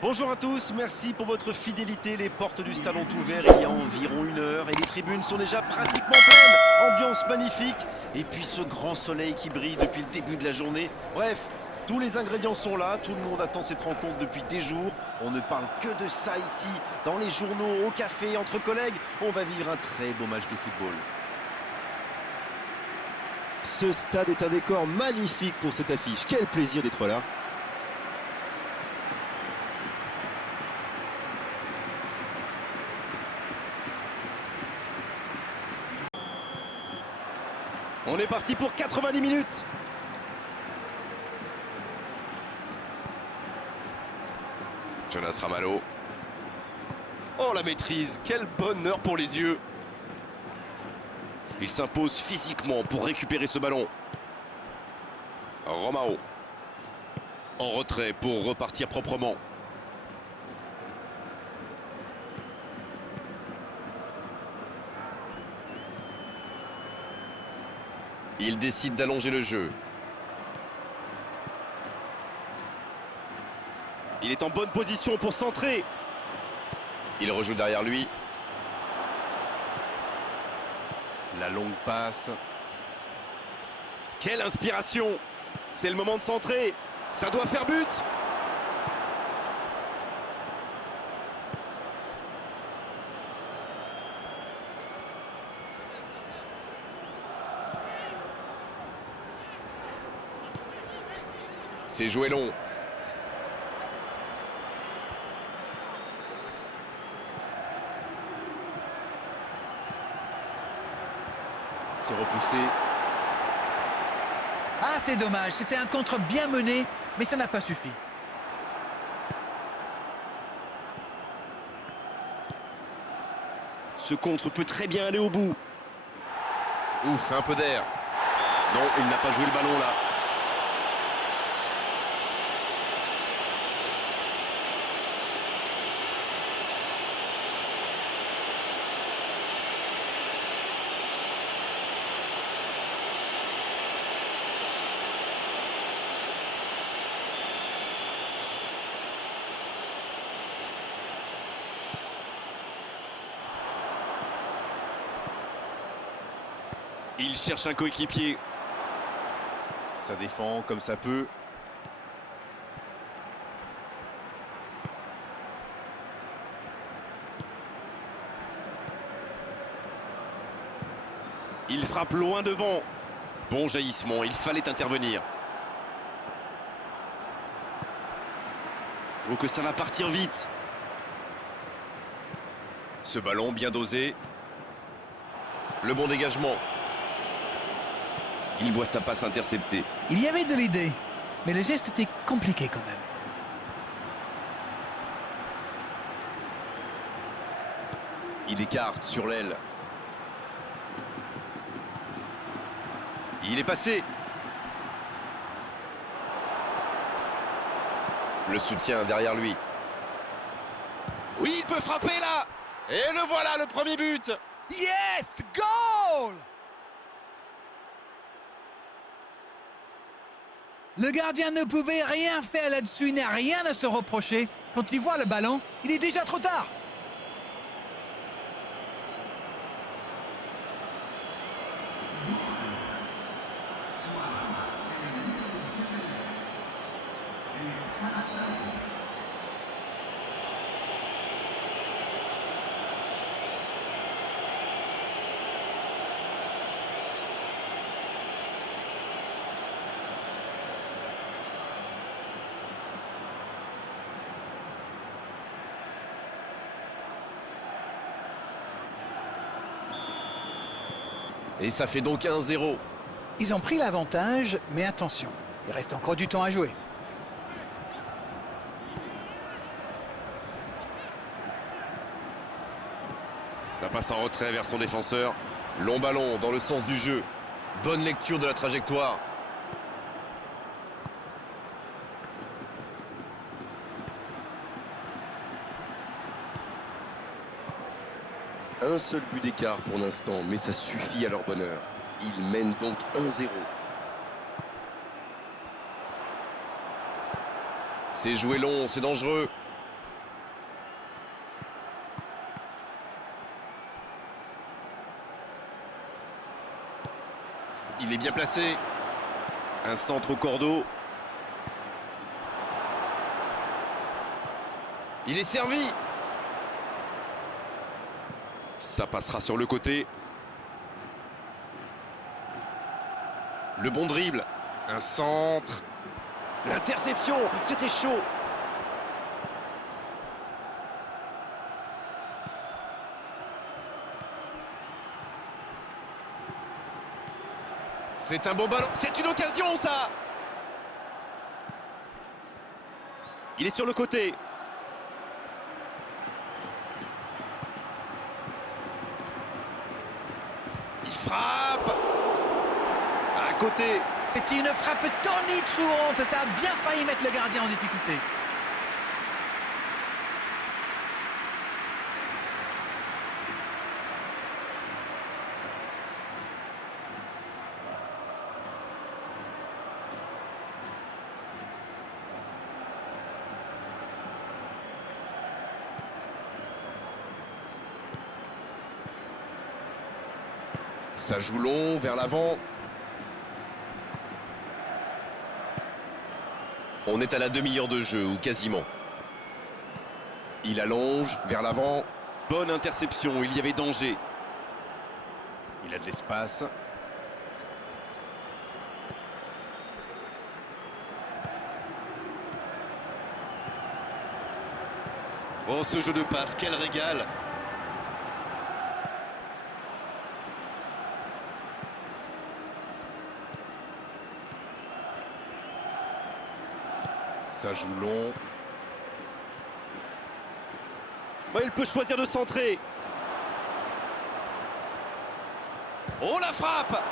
Bonjour à tous, merci pour votre fidélité. Les portes du stade ont ouvert il y a environ 1 heure et les tribunes sont déjà pratiquement pleines. Ambiance magnifique et puis ce grand soleil qui brille depuis le début de la journée. Bref, tous les ingrédients sont là, tout le monde attend cette rencontre depuis des jours. On ne parle que de ça ici, dans les journaux, au café, entre collègues. On va vivre un très beau match de football. Ce stade est un décor magnifique pour cette affiche. Quel plaisir d'être là. On est parti pour 90 minutes. Jonas Ramalho. Oh la maîtrise, quel bonheur pour les yeux. Il s'impose physiquement pour récupérer ce ballon. Romao. En retrait pour repartir proprement. Il décide d'allonger le jeu. Il est en bonne position pour centrer. Il rejoue derrière lui. La longue passe. Quelle inspiration! C'est le moment de centrer. Ça doit faire but. C'est joué long. C'est repoussé. Ah, c'est dommage. C'était un contre bien mené, mais ça n'a pas suffi. Ce contre peut très bien aller au bout. Ouf, un peu d'air. Non, il n'a pas joué le ballon là. Il cherche un coéquipier. Ça défend comme ça peut. Il frappe loin devant. Bon jaillissement, il fallait intervenir. Oh que ça va partir vite. Ce ballon bien dosé. Le bon dégagement. Il voit sa passe interceptée. Il y avait de l'idée, mais le geste était compliqué quand même. Il écarte sur l'aile. Il est passé. Le soutien derrière lui. Oui, il peut frapper là. Et le voilà, le premier but. Yes! Goal! Le gardien ne pouvait rien faire là-dessus, il n'a rien à se reprocher. Quand il voit le ballon, il est déjà trop tard. Et ça fait donc 1-0. Ils ont pris l'avantage, mais attention, il reste encore du temps à jouer. La passe en retrait vers son défenseur. Long ballon dans le sens du jeu. Bonne lecture de la trajectoire. Un seul but d'écart pour l'instant, mais ça suffit à leur bonheur. Ils mènent donc 1-0. C'est joué long, c'est dangereux. est bien placé. Un centre au cordeau. Il est servi. Ça passera sur le côté. Le bon dribble. Un centre. L'interception, c'était chaud. C'est un bon ballon. C'est une occasion, ça. Il est sur le côté. Il frappe. À côté. C'était une frappe tonitruante, ça a bien failli mettre le gardien en difficulté. Ça joue long vers l'avant. On est à la demi-heure de jeu, ou quasiment. Il allonge vers l'avant. Bonne interception, il y avait danger. Il a de l'espace. Oh, ce jeu de passe, quel régal! Ça joue long. Oh, il peut choisir de centrer. Oh, la frappe!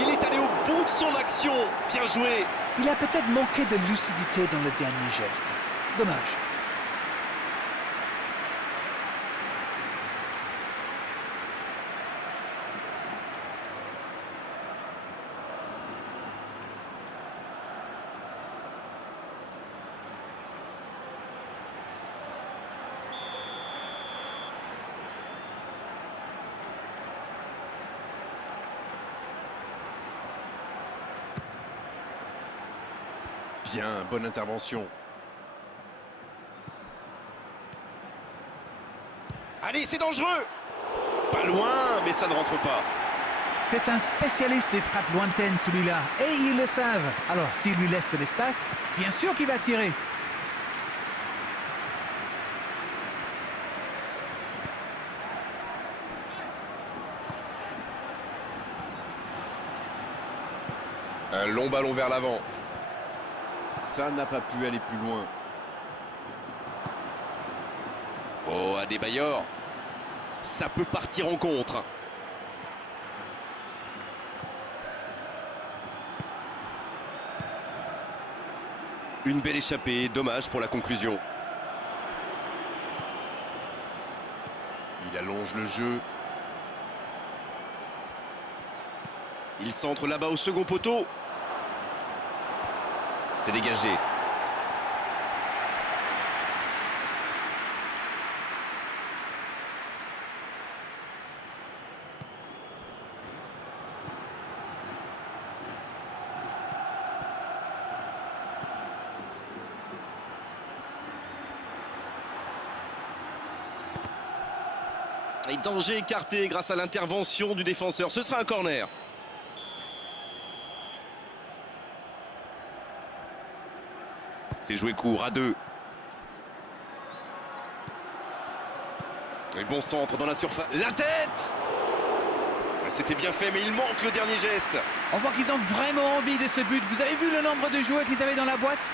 Il est allé au bout de son action. Bien joué. Il a peut-être manqué de lucidité dans le dernier geste. Dommage. Bien, bonne intervention. Allez, c'est dangereux! Pas loin, mais ça ne rentre pas. C'est un spécialiste des frappes lointaines, celui-là, et ils le savent. Alors, s'il lui laisse de l'espace, bien sûr qu'il va tirer. Un long ballon vers l'avant. Ça n'a pas pu aller plus loin. Oh, Adebayor. Ça peut partir en contre. Une belle échappée, dommage pour la conclusion. Il allonge le jeu. Il centre là-bas au second poteau. C'est dégagé. Et danger écarté grâce à l'intervention du défenseur. Ce sera un corner. C'est joué court à 2. Et bon centre dans la surface. La tête! C'était bien fait, mais il manque le dernier geste. On voit qu'ils ont vraiment envie de ce but. Vous avez vu le nombre de joueurs qu'ils avaient dans la boîte?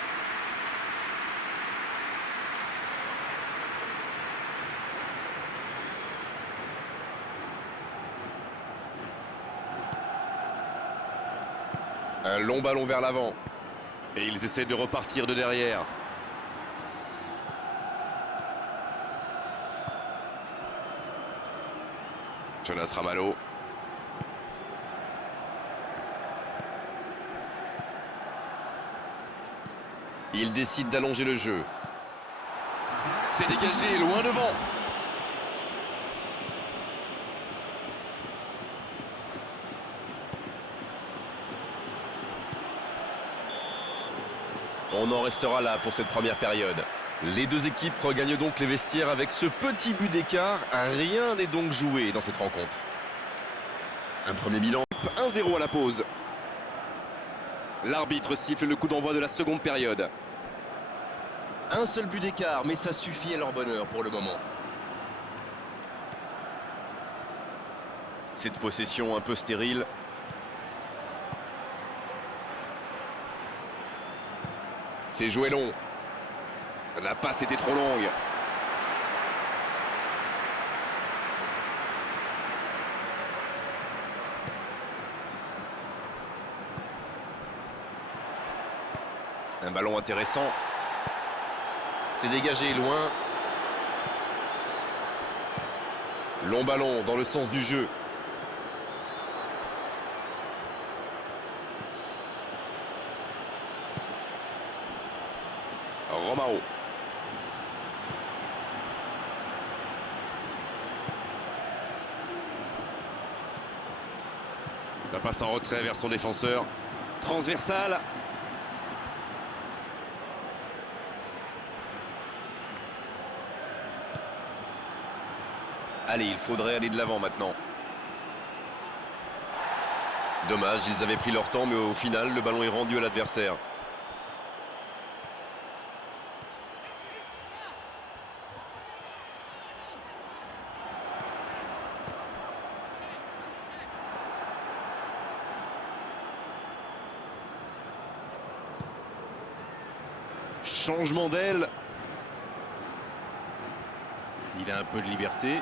Un long ballon vers l'avant. Et ils essaient de repartir de derrière. Jonas Ramalho. Il décide d'allonger le jeu. C'est dégagé, loin devant. On en restera là pour cette première période. Les deux équipes regagnent donc les vestiaires avec ce petit but d'écart. Rien n'est donc joué dans cette rencontre. Un premier bilan, 1-0 à la pause. L'arbitre siffle le coup d'envoi de la seconde période. Un seul but d'écart, mais ça suffit à leur bonheur pour le moment. Cette possession un peu stérile. C'est joué long. La passe était trop longue. Un ballon intéressant. C'est dégagé loin. Long ballon dans le sens du jeu. Romao. La passe en retrait vers son défenseur. Transversale. Allez, il faudrait aller de l'avant maintenant. Dommage, ils avaient pris leur temps, mais au final, le ballon est rendu à l'adversaire. Changement d'aile. Il a un peu de liberté.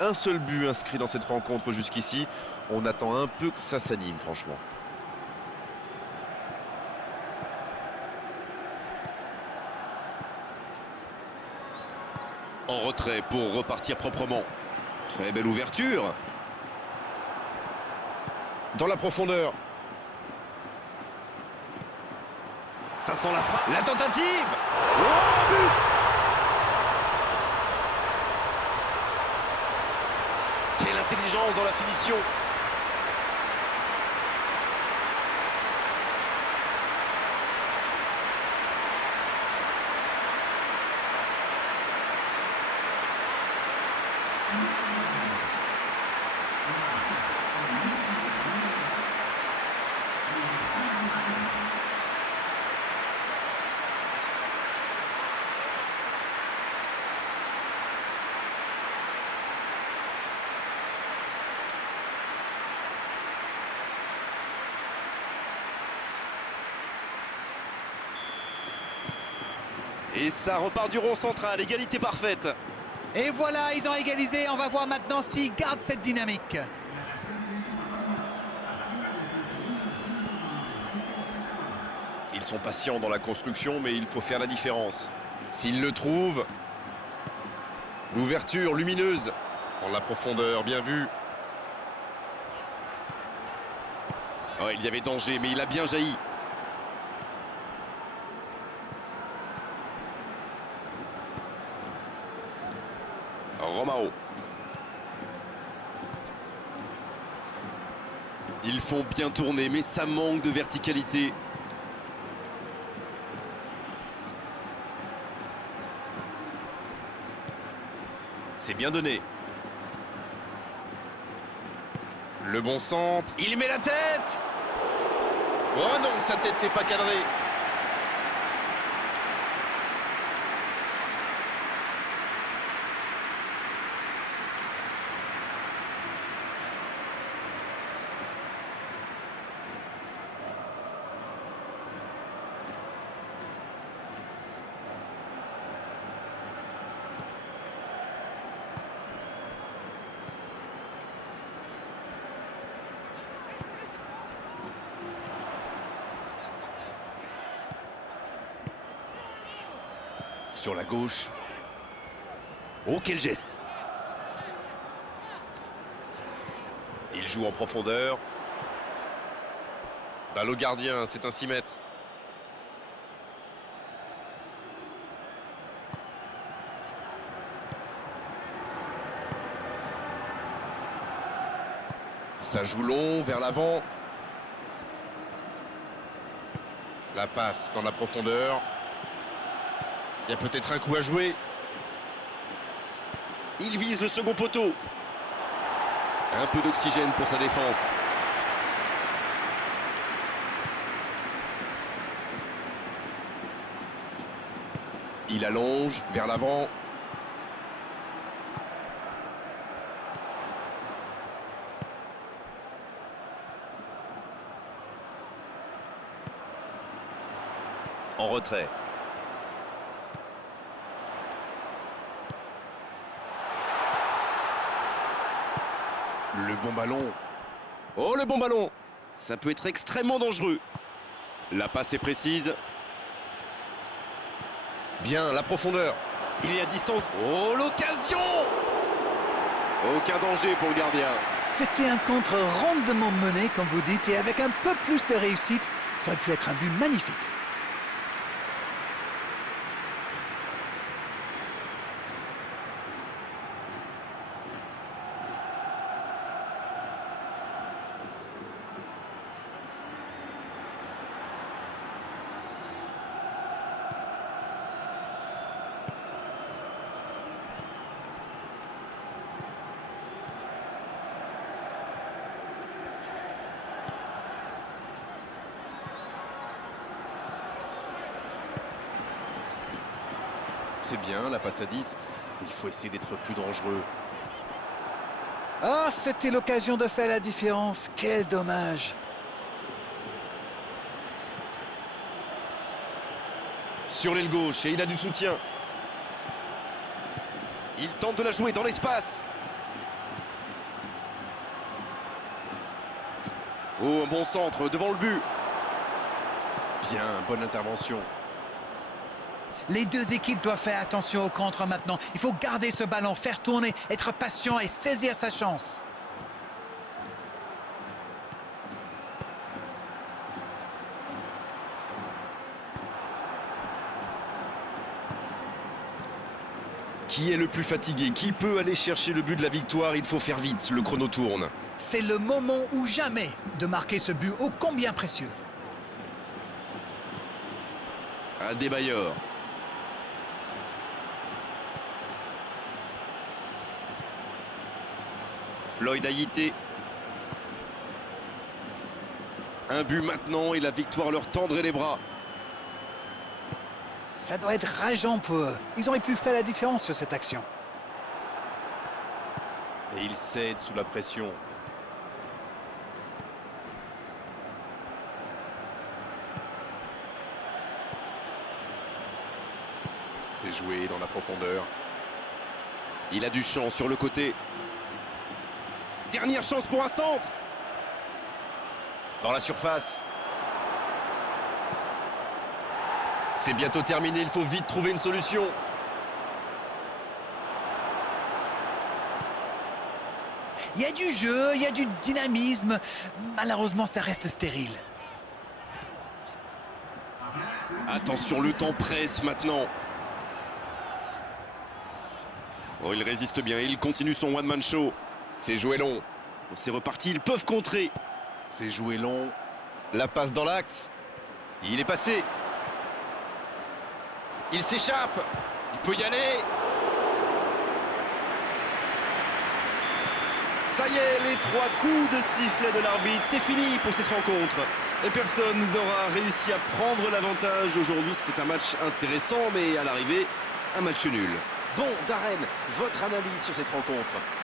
Un seul but inscrit dans cette rencontre jusqu'ici. On attend un peu que ça s'anime, franchement. En retrait pour repartir proprement. Très belle ouverture. Dans la profondeur. Ça sent la frappe. La tentative. Oh, but! Quelle intelligence dans la finition. Et ça repart du rond central, égalité parfaite. Et voilà, ils ont égalisé. On va voir maintenant s'ils gardent cette dynamique. Ils sont patients dans la construction, mais il faut faire la différence. S'ils le trouvent, l'ouverture lumineuse, dans la profondeur, bien vu. Oh, il y avait danger, mais il a bien jailli. Romao. Ils font bien tourner, mais ça manque de verticalité. C'est bien donné. Le bon centre. Il met la tête. Oh non, sa tête n'est pas cadrée. Sur la gauche. Oh, quel geste! Il joue en profondeur. Balle au gardien, c'est un 6 mètres. Ça joue long vers l'avant. La passe dans la profondeur. Il y a peut-être un coup à jouer. Il vise le second poteau. Un peu d'oxygène pour sa défense. Il allonge vers l'avant. En retrait. Le bon ballon. Oh, le bon ballon! Ça peut être extrêmement dangereux. La passe est précise. Bien, la profondeur. Il est à distance. Oh, l'occasion! Aucun danger pour le gardien. C'était un contre rondement mené, comme vous dites, et avec un peu plus de réussite, ça aurait pu être un but magnifique. C'est bien, la passe à 10. Il faut essayer d'être plus dangereux. Ah, c'était l'occasion de faire la différence. Quel dommage. Sur l'aile gauche et il a du soutien. Il tente de la jouer dans l'espace. Oh, un bon centre devant le but. Bien, bonne intervention. Les deux équipes doivent faire attention au contre maintenant. Il faut garder ce ballon, faire tourner, être patient et saisir sa chance. Qui est le plus fatigué? Qui peut aller chercher le but de la victoire? Il faut faire vite, le chrono tourne. C'est le moment ou jamais de marquer ce but ô combien précieux. Adebayor. Floyd Ayité. Un but maintenant et la victoire leur tendrait les bras. Ça doit être rageant pour eux. Ils auraient pu faire la différence sur cette action. Et il cède sous la pression. C'est joué dans la profondeur. Il a du champ sur le côté. Dernière chance pour un centre. Dans la surface. C'est bientôt terminé, il faut vite trouver une solution. Il y a du jeu, il y a du dynamisme. Malheureusement, ça reste stérile. Attention, le temps presse maintenant. Oh, il résiste bien, il continue son one-man show. C'est joué long. C'est reparti, ils peuvent contrer. C'est joué long. La passe dans l'axe. Il est passé. Il s'échappe. Il peut y aller. Ça y est, les 3 coups de sifflet de l'arbitre, c'est fini pour cette rencontre. Et personne n'aura réussi à prendre l'avantage aujourd'hui. C'était un match intéressant, mais à l'arrivée, un match nul. Bon, Darren, votre analyse sur cette rencontre?